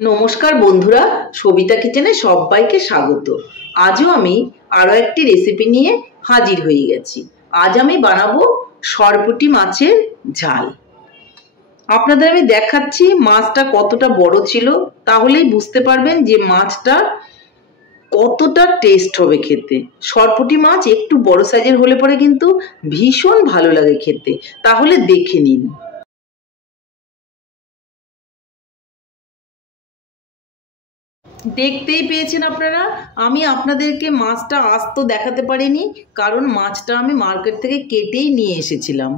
নমস্কার বন্ধুরা, সবিতা কিচেনে সবাইকে স্বাগত। আজও আমি আরও একটি রেসিপি নিয়ে হাজির হয়ে গেছি। আজ আমি বানাবো সরপুঁটি মাছের ঝাল। আপনাদের আমি দেখাচ্ছি মাছটা কতটা বড় ছিল, তাহলেই বুঝতে পারবেন যে মাছটা কতটা টেস্ট হবে খেতে। সরপুঁটি মাছ একটু বড় সাইজের হলে পরে কিন্তু ভীষণ ভালো লাগে খেতে। তাহলে দেখে নিন। দেখতেই পেয়েছেন আপনারা, আমি আপনাদেরকে মাছটা আস্ত দেখাতে পারিনি, কারণ মাছটা আমি মার্কেট থেকে কেটেই নিয়ে এসেছিলাম।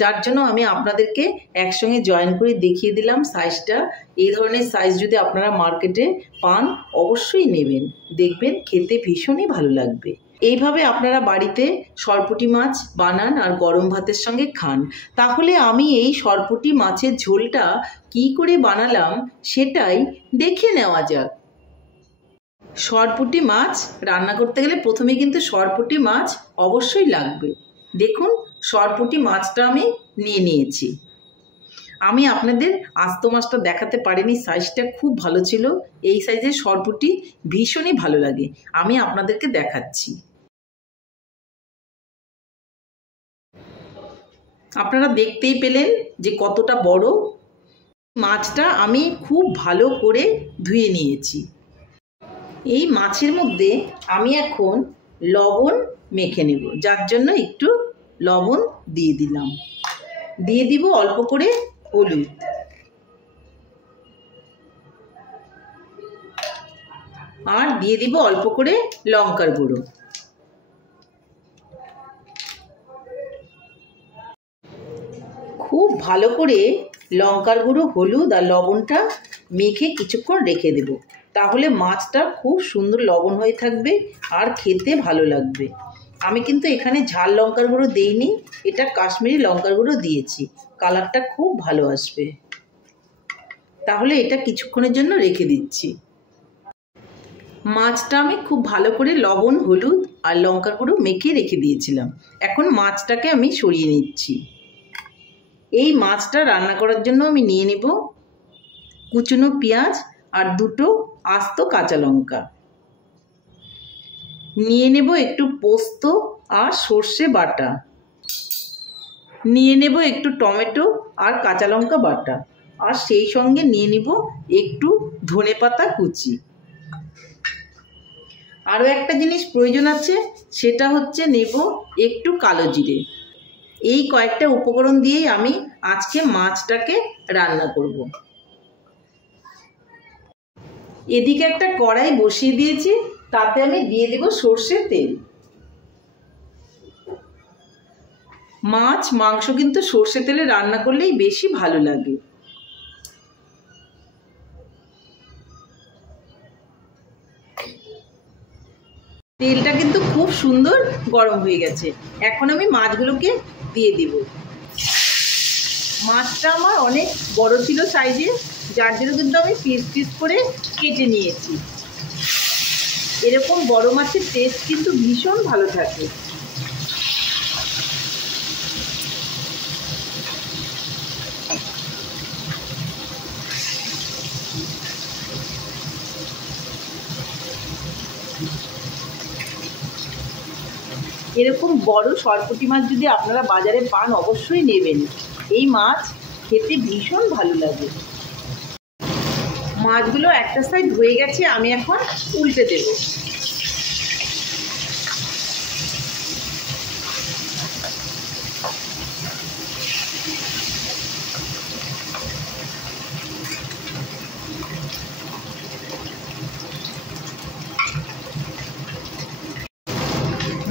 যার জন্য আমি আপনাদেরকে একসঙ্গে জয়েন করে দেখিয়ে দিলাম সাইজটা। এই ধরনের সাইজ যদি আপনারা মার্কেটে পান অবশ্যই নেবেন, দেখবেন খেতে ভীষণই ভালো লাগবে। এইভাবে আপনারা বাড়িতে সরপুঁটি মাছ বানান আর গরম ভাতের সঙ্গে খান। তাহলে আমি এই সরপুঁটি মাছের ঝোলটা কি করে বানালাম সেটাই দেখে নেওয়া যাক। সরপুঁটি মাছ রান্না করতে গেলে প্রথমে কিন্তু সরপুঁটি মাছ অবশ্যই লাগবে। দেখুন, সরপুঁটি মাছটা আমি নিয়ে নিয়েছি। আমি আপনাদের আস্ত মাছটা দেখাতে পারিনি, সাইজটা খুব ভালো ছিল। এই সাইজের সরপুঁটি ভীষণই ভালো লাগে। আমি আপনাদেরকে দেখাচ্ছি। আপনারা দেখতেই পেলেন যে কতটা বড়। মাছটা আমি খুব ভালো করে ধুয়ে নিয়েছি। এই মাছের মধ্যে আমি এখন লবণ মেখে নেব, যার জন্য একটু লবণ দিয়ে দিলাম। দিয়ে দিব অল্প করে হলুদ, আর দিয়ে দিব অল্প করে লঙ্কার গুঁড়ো। খুব ভালো করে লঙ্কার গুঁড়ো, হলুদ আর লবণটা মেখে কিছুক্ষণ রেখে দেব। তাহলে মাছটা খুব সুন্দর লবণ হয়ে থাকবে আর খেতে ভালো লাগবে। আমি কিন্তু এখানে ঝাল লঙ্কার গুঁড়ো দেইনি, এটা কাশ্মীরি লঙ্কার গুঁড়ো দিয়েছি, কালারটা খুব ভালো আসবে। তাহলে এটা কিছুক্ষণের জন্য রেখে দিচ্ছি। মাছটা আমি খুব ভালো করে লবণ, হলুদ আর লঙ্কার গুঁড়ো মেখে রেখে দিয়েছিলাম। এখন মাছটাকে আমি সরিয়ে নিচ্ছি। এই মাছটা রান্না করার জন্য আমি নিয়ে নেব কুচনো পেঁয়াজ আর দুটো আস্ত কাঁচা লঙ্কা। নিয়ে নেব একটু পোস্ত আর সর্ষে বাটা। নিয়ে নেব একটু টমেটো আর কাঁচা লঙ্কা বাটা। আর সেই সঙ্গে নিয়ে নেব একটু ধনেপাতা কুচি। আরও একটা জিনিস প্রয়োজন আছে, সেটা হচ্ছে নেব একটু কালো জিরে। এই কয়েকটা উপকরণ দিয়েই আমি আজকে মাছটাকে রান্না করব। এদিকে একটা কড়াই বসিয়ে দিয়েছি, তাতে আমি দিয়ে দেব সর্ষের তেল। মাছ মাংস কিন্তু সর্ষে তেলে রান্না করলেই বেশি ভালো লাগে। তেলটা কিন্তু খুব সুন্দর গরম হয়ে গেছে। এখন আমি মাছগুলোকে দিয়ে দেব। মাছটা আমার অনেক বড় ছিল সাইজে, যার জন্য কিন্তু আমি পিস পিস করে কেটে নিয়েছি। এরকম বড় মাছের টেস্ট কিন্তু ভীষণ ভালো থাকে। এরকম বড় সরপুঁটি মাছ যদি আপনারা বাজারে পান অবশ্যই নেবেন। এই মাছ খেতে ভীষণ ভালো লাগে। মাছগুলো একটা সাইড হয়ে গেছে, আমি এখন উল্টে দেব।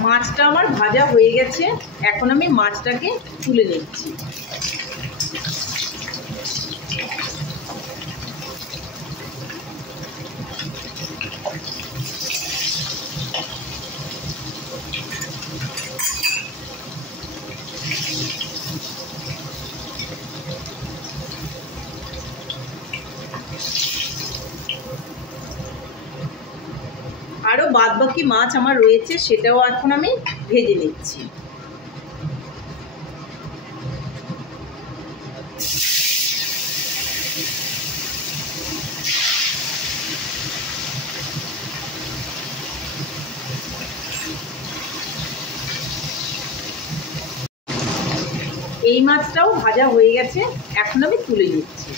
মাছটা আমার ভাজা হয়ে গেছে, এখন আমি মাছটাকে তুলে নিচ্ছি। আরও বাদবাকি মাছ আমার রয়েছে, সেটাও এখন আমি ভেজে নিচ্ছি। এই মাছটাও ভাজা হয়ে গেছে, এখন আমি তুলে নিচ্ছি।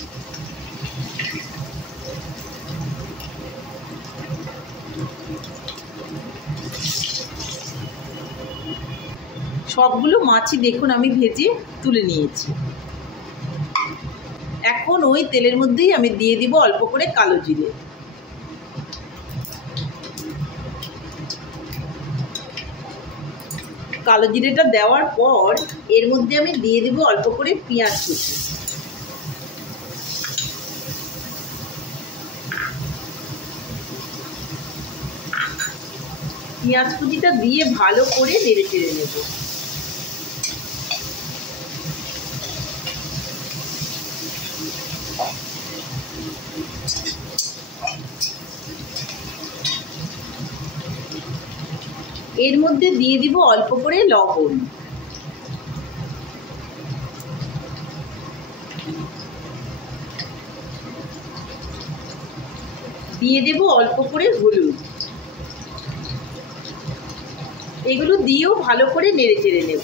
সবগুলো মাছই দেখুন আমি ভেজে তুলে নিয়েছি। এখন ওই তেলের মধ্যেই আমি দিয়ে দিব অল্প করে কালো জিরে। কালো জিরেটা দেওয়ার পর এর মধ্যে আমি দিয়ে দিব অল্প করে পেঁয়াজ কুচি। পেঁয়াজ কুচিটা দিয়ে ভালো করে নেড়ে চেড়ে নেব। এর মধ্যে দিয়ে দিব অল্প করে লবণ, দিয়ে দেব অল্প করে হলুদ। এগুলো দিয়েও ভালো করে নেড়ে চেড়ে নেব।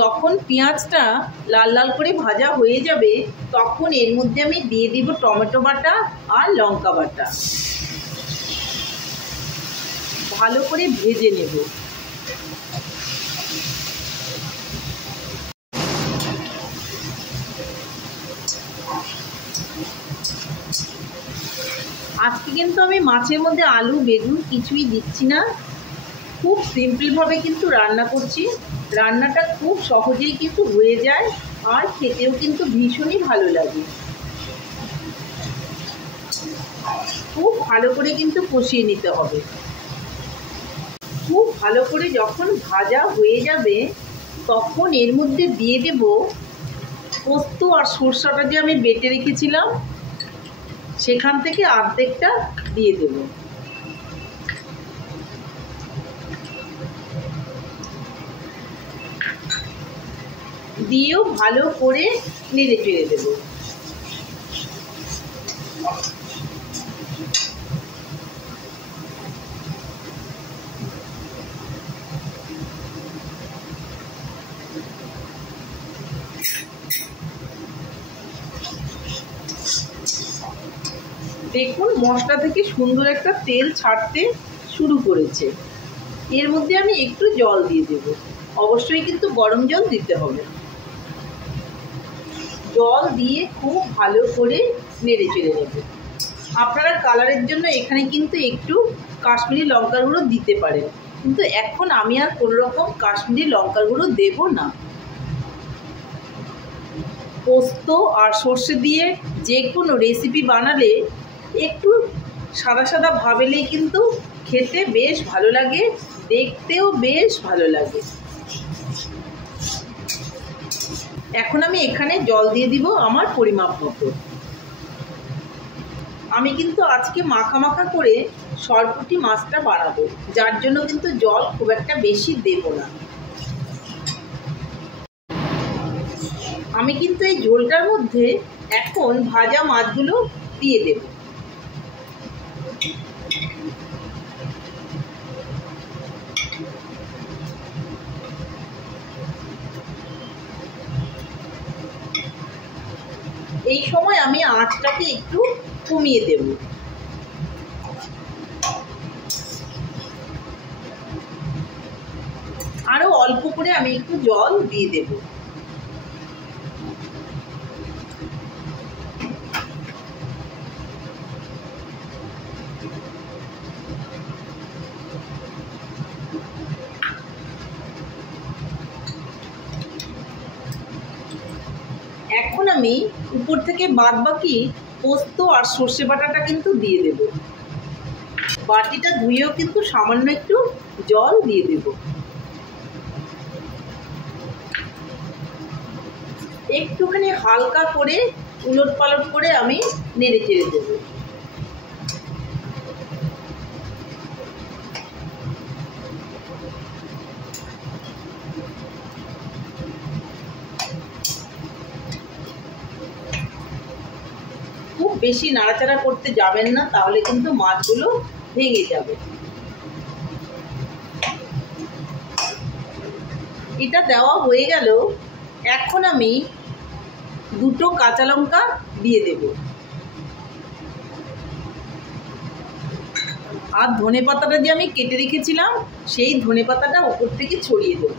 যখন পেঁয়াজটা লাল লাল করে ভাজা হয়ে যাবে তখন এর মধ্যে আমি দিয়ে দিব টমেটো বাটা আর লঙ্কা বাটা। ভালো করে ভেজে নেব। আজকে কিন্তু আমি মাছের মধ্যে আলু বেগুন কিছুই দিচ্ছি না, খুব সিম্পলভাবে কিন্তু রান্না করছি। রান্নাটা খুব সহজেই কিন্তু হয়ে যায় আর খেতেও কিন্তু ভীষণই ভালো লাগে। খুব ভালো করে কিন্তু কষিয়ে নিতে হবে। খুব ভালো করে যখন ভাজা হয়ে যাবে তখন এর মধ্যে দিয়ে দেব পোস্ত আর সরষাটা যে আমি বেটে রেখেছিলাম সেখান থেকে অর্ধেকটা দিয়ে দেব। দিয়েও ভালো করে নেড়ে চেড়ে দেব। দেখুন মশলা থেকে সুন্দর একটা তেল ছাড়তে শুরু করেছে। এর মধ্যে আমি একটু জল দিয়ে দেব। অবশ্যই কিন্তু গরম জল দিতে হবে। জল দিয়ে খুব ভালো করে নেড়ে চেড়ে নেব। আপনারা কালারের জন্য এখানে কিন্তু একটু কাশ্মীরি লঙ্কার গুঁড়ো দিতে পারেন, কিন্তু এখন আমি আর কোনো রকম কাশ্মীরি লঙ্কার গুঁড়ো দেব না। পোস্ত আর সর্ষে দিয়ে যে কোনো রেসিপি বানালে একটু সাদা সাদা ভাবেলেই কিন্তু খেতে বেশ ভালো লাগে, দেখতেও বেশ ভালো লাগে। এখন আমি এখানে জল দিয়ে দিব আমার পরিমাপ মতো। আমি কিন্তু আজকে মাখা মাখা করে সরপুঁটি মাছটা বানাবো, যার জন্য কিন্তু জল খুব একটা বেশি দেব না। আমি কিন্তু এই ঝোলটার মধ্যে এখন ভাজা মাছগুলো দিয়ে দেব। এই সময় আমি আঁচটাকে একটু কমিয়ে দেব। আরো অল্প করে আমি একটু জল দিয়ে দেব। এখন আমি উপর থেকে বাদ বাকি পোস্ত আর সর্ষে বাটাটা কিন্তু দিয়ে দেব। বাটিটা ধুয়েও কিন্তু সামান্য একটু জল দিয়ে দেব। একটুখানি হালকা করে উলট পালট করে আমি নেড়ে চেড়ে দেব। বেশি নাড়াচাড়া করতে যাবেন না, তাহলে কিন্তু মাছগুলো ভেঙে যাবে। এটা দেওয়া হয়ে গেল। এখন আমি 2টো কাঁচা লঙ্কা দিয়ে দেব আর ধনেপাতাটা যে আমি কেটে রেখেছিলাম সেই ধনেপাতাটা উপর থেকে ছড়িয়ে দেব।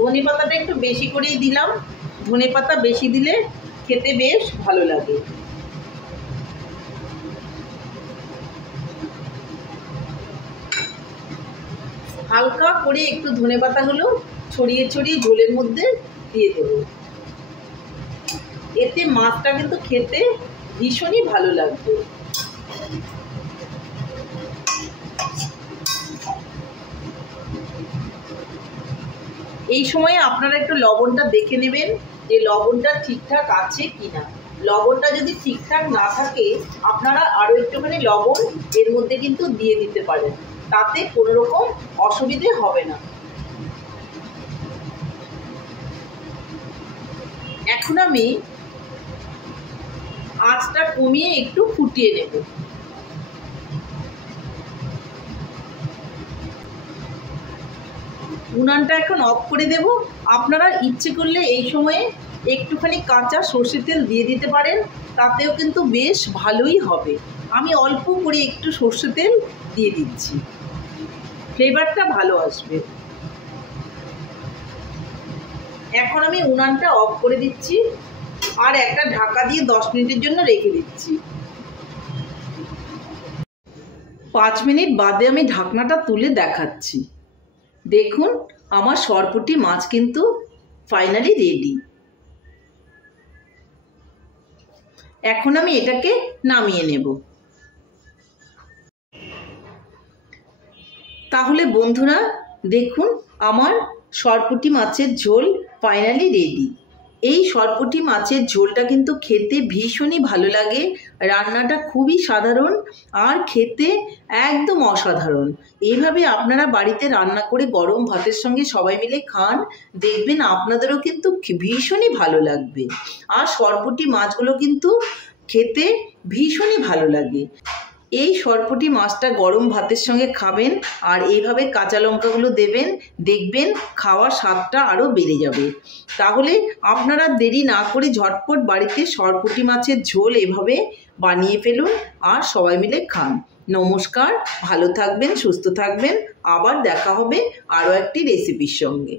ধনেপাতাটা একটু বেশি করেই দিলাম, ধনেপাতা বেশি দিলে খেতে বেশ ভালো লাগে। হালকা করে একটু ধনেপাতাগুলো ছড়িয়ে ছড়িয়ে ঝোলের মধ্যে দিয়ে দেব। এতে মাছটা কিন্তু খেতে ভীষণই ভালো লাগবে। এই সময়ে আপনারা একটু লবণটা দেখে নেবেন যে লবণটা ঠিকঠাক আছে কিনা। লবণটা যদি ঠিকঠাক না থাকে আপনারা আরও একটুখানি লবণ এর মধ্যে কিন্তু দিয়ে দিতে পারেন, তাতে কোনো রকম অসুবিধে হবে না। এখন আমি আঁচটা কমিয়ে একটু ফুটিয়ে নেব। উনানটা এখন অফ করে দেব। আপনারা ইচ্ছে করলে এই সময়ে একটুখানি কাঁচা সর্ষের তেল দিয়ে দিতে পারেন, তাতেও কিন্তু বেশ ভালোই হবে। আমি অল্প করে একটু সর্ষের তেল দিয়ে দিচ্ছি, ফ্লেভারটা ভালো আসবে। এখন আমি উনানটা অফ করে দিচ্ছি আর একটা ঢাকা দিয়ে 10 মিনিটের জন্য রেখে দিচ্ছি। 5 মিনিট বাদে আমি ঢাকনাটা তুলে দেখাচ্ছি। দেখুন আমার সরপুঁটি মাছ কিন্তু ফাইনালি রেডি। এখন আমি এটাকে নামিয়ে নেব। তাহলে বন্ধুরা দেখুন আমার সরপুঁটি মাছের ঝোল ফাইনালি রেডি। এই সরপুঁটি মাছের ঝোলটা কিন্তু খেতে ভীষণই ভালো লাগে। রান্নাটা খুবই সাধারণ আর খেতে একদম অসাধারণ। এইভাবে আপনারা বাড়িতে রান্না করে গরম ভাতের সঙ্গে সবাই মিলে খান, দেখবেন আপনাদেরও কিন্তু ভীষণই ভালো লাগবে। আর সরপুঁটি মাছগুলো কিন্তু খেতে ভীষণই ভালো লাগে। এই সরপুঁটি মাছটা গরম ভাতের সঙ্গে খাবেন আর এইভাবে কাঁচা লঙ্কাগুলো দেবেন, দেখবেন খাওয়ার স্বাদটা আরও বেড়ে যাবে। তাহলে আপনারা দেরি না করে ঝটপট বাড়িতে সরপুঁটি মাছের ঝোল এভাবে বানিয়ে ফেলুন আর সবাই মিলে খান। নমস্কার, ভালো থাকবেন, সুস্থ থাকবেন। আবার দেখা হবে আরও একটি রেসিপির সঙ্গে।